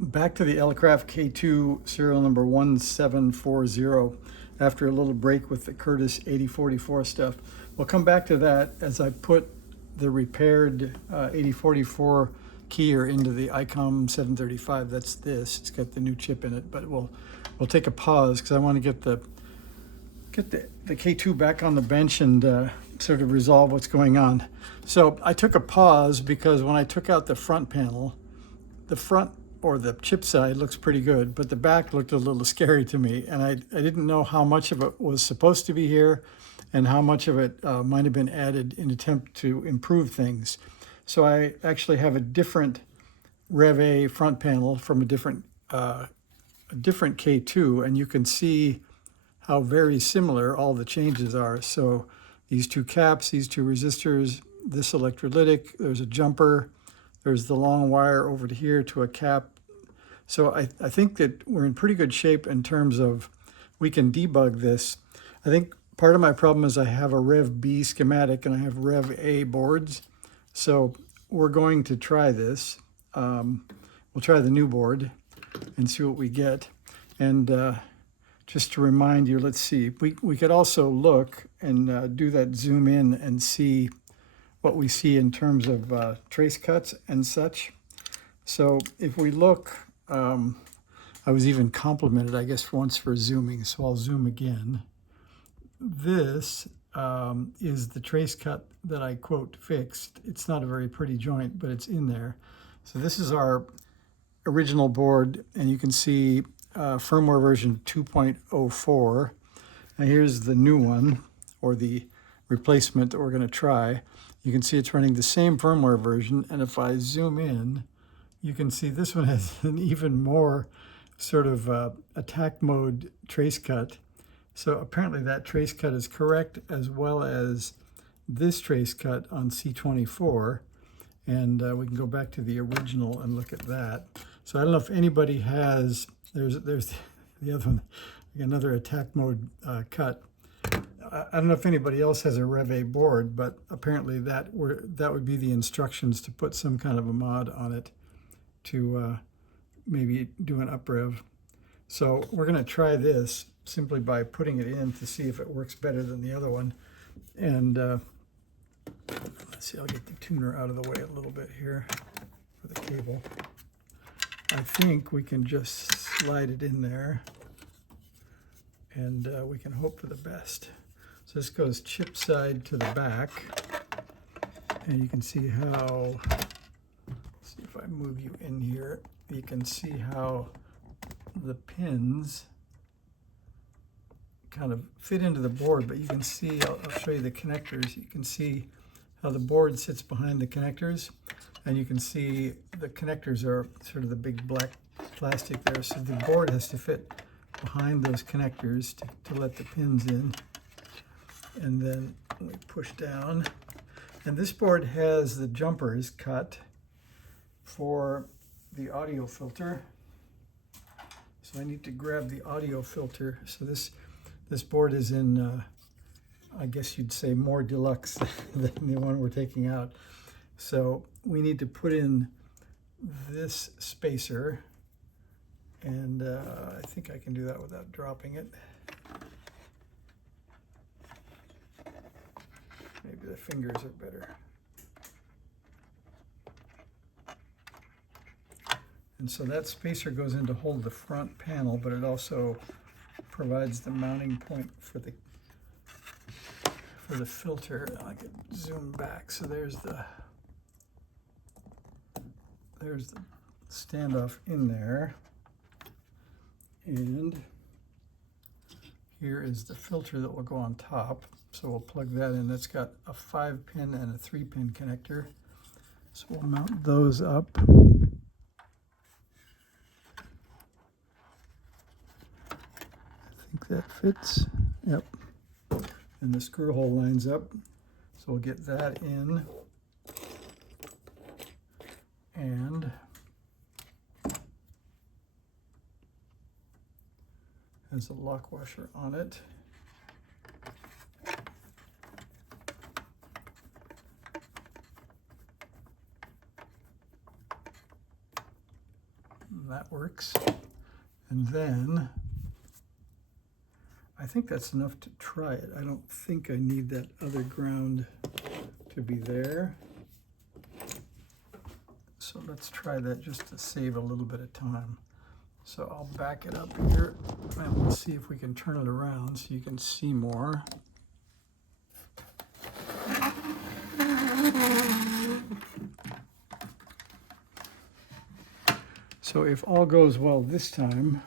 Back to the Elecraft K2 serial number 1740 after a little break with the Curtis 8044 stuff. We'll come back to that as I put the repaired 8044 keyer into the ICOM 735. That's this. It's got the new chip in it, but we'll take a pause because I want to get the K2 back on the bench and sort of resolve what's going on. So I took a pause because when I took out the front panel, the front or the chip side looks pretty good, but the back looked a little scary to me. And I didn't know how much of it was supposed to be here and how much of it might have been added in an attempt to improve things. So I actually have a different Rev A front panel from a different K2, and you can see how very similar all the changes are. So these two caps, these two resistors, this electrolytic, there's a jumper, there's the long wire over to here to a cap. So I think that we're in pretty good shape in terms of we can debug this. I think part of my problem is I have a Rev B schematic and I have Rev A boards. So we're going to try this. We'll try the new board and see what we get. And just to remind you, let's see, we could also look and do that zoom in and see what we see in terms of trace cuts and such. So if we look, I was even complimented, I guess, once for zooming, so I'll zoom again. This is the trace cut that I, quote, fixed. It's not a very pretty joint, but it's in there. So this is our original board, and you can see firmware version 2.04. Now here's the new one, or the replacement that we're going to try. You can see it's running the same firmware version, and if I zoom in, you can see this one has an even more sort of attack mode trace cut. So apparently that trace cut is correct, as well as this trace cut on C24. And we can go back to the original and look at that. So I don't know if anybody has, there's the other one, another attack mode cut. I don't know if anybody else has a Rev A board, but apparently that would be the instructions to put some kind of a mod on it to maybe do an up rev. So we're going to try this simply by putting it in to see if it works better than the other one. And let's see, I'll get the tuner out of the way a little bit here for the cable. I think we can just slide it in there, and we can hope for the best. So this goes chip side to the back, and you can see how, let's see if I move you in here, you can see how the pins kind of fit into the board, but you can see, I'll show you the connectors. You can see how the board sits behind the connectors, and you can see the connectors are sort of the big black plastic there. So the board has to fit behind those connectors to let the pins in. And then we push down. And this board has the jumpers cut for the audio filter. So I need to grab the audio filter. So this board is in, I guess you'd say, more deluxe than the one we're taking out. So we need to put in this spacer, and I think I can do that without dropping it. Maybe the fingers are better. And so that spacer goes in to hold the front panel, but it also provides the mounting point for the filter. I could zoom back. So there's the standoff in there, and here is the filter that will go on top. So we'll plug that in. That's got a 5-pin and a 3-pin connector. So we'll mount those up. I think that fits. Yep. And the screw hole lines up. So we'll get that in. And has a lock washer on it. that works. And then I think that's enough to try it. I don't think I need that other ground to be there. So let's try that just to save a little bit of time. So I'll back it up here and we'll see if we can turn it around so you can see more. So if all goes well this time,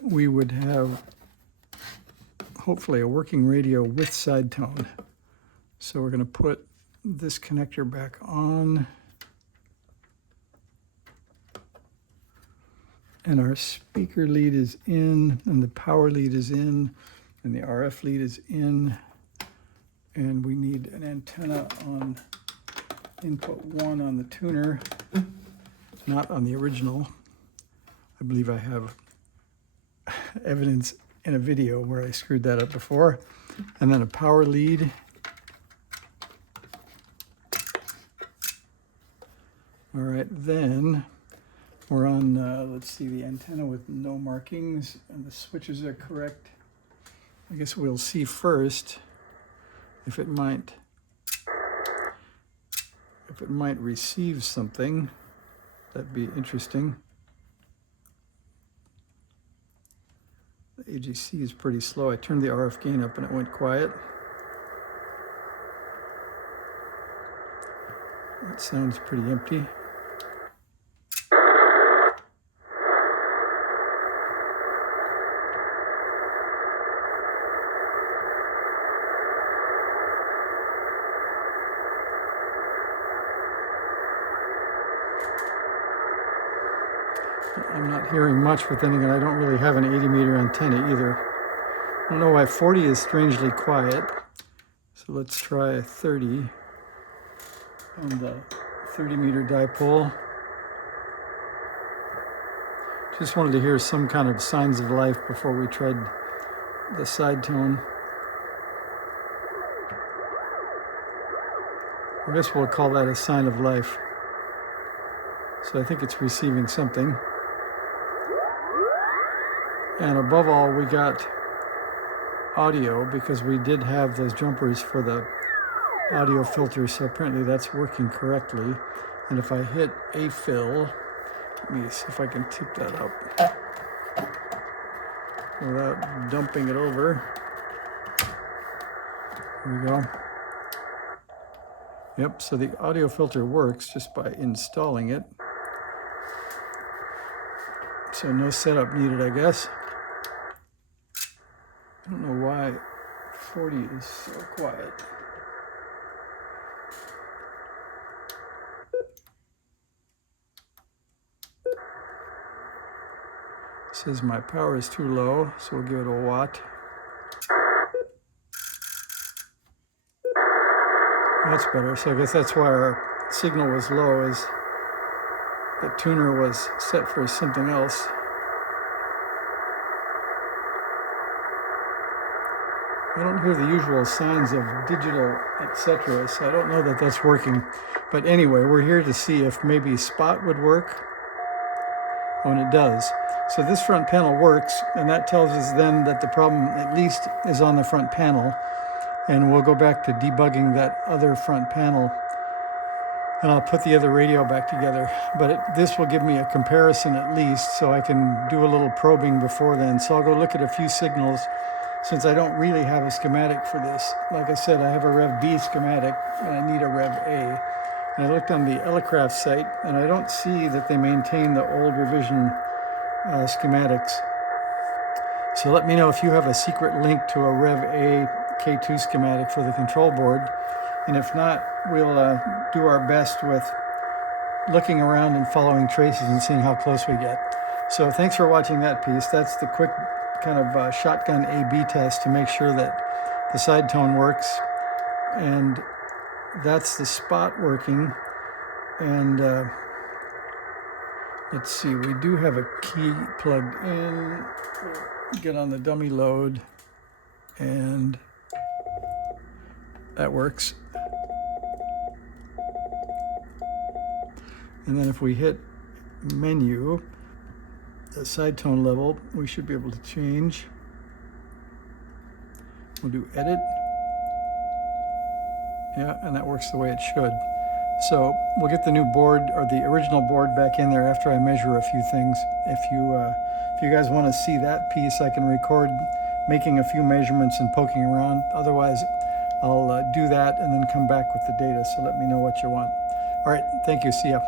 we would have hopefully a working radio with side tone. So we're going to put this connector back on. And our speaker lead is in, and the power lead is in, and the RF lead is in. And we need an antenna on input 1 on the tuner, not on the original. I believe I have evidence in a video where I screwed that up before. And then a power lead. All right, then we're on, let's see, the antenna with no markings, and the switches are correct. I guess we'll see first if it might receive something. That'd be interesting. The AGC is pretty slow. I turned the RF gain up and it went quiet. That sounds pretty empty. I'm not hearing much, but then again, I don't really have an 80 meter antenna either. I don't know why 40 is strangely quiet. So let's try a 30 on the 30 meter dipole. Just wanted to hear some kind of signs of life before we tried the side tone. I guess we'll call that a sign of life. So I think it's receiving something. And above all, we got audio because we did have those jumpers for the audio filter, so apparently that's working correctly. And if I hit a fill, let me see if I can tip that up without dumping it over. Here we go. Yep, so the audio filter works just by installing it. So no setup needed, I guess. I don't know why 40 is so quiet. It says my power is too low, so we'll give it a watt. That's better. So I guess that's why our signal was low, is the tuner was set for something else. I don't hear the usual signs of digital, etc., so I don't know that that's working. But anyway, we're here to see if maybe spot would work. Oh, and it does. So this front panel works, and that tells us then that the problem at least is on the front panel. And we'll go back to debugging that other front panel, and I'll put the other radio back together. But this will give me a comparison at least, so I can do a little probing before then. So I'll go look at a few signals, since I don't really have a schematic for this. Like I said, I have a Rev B schematic, and I need a Rev A. And I looked on the Elecraft site, and I don't see that they maintain the old revision schematics. So let me know if you have a secret link to a Rev A K2 schematic for the control board. And if not, we'll do our best with looking around and following traces and seeing how close we get. So thanks for watching that piece. That's the quick kind of shotgun A/B test to make sure that the side tone works. And that's the spot working. And let's see, we do have a key plugged in. We'll get on the dummy load, and that works. And then if we hit menu, the side tone level, we should be able to change. We'll do edit. Yeah, and that works the way it should. So we'll get the new board, or the original board, back in there after I measure a few things. If you guys want to see that piece, I can record making a few measurements and poking around. Otherwise, I'll do that and then come back with the data. So let me know what you want. All right, thank you. See ya.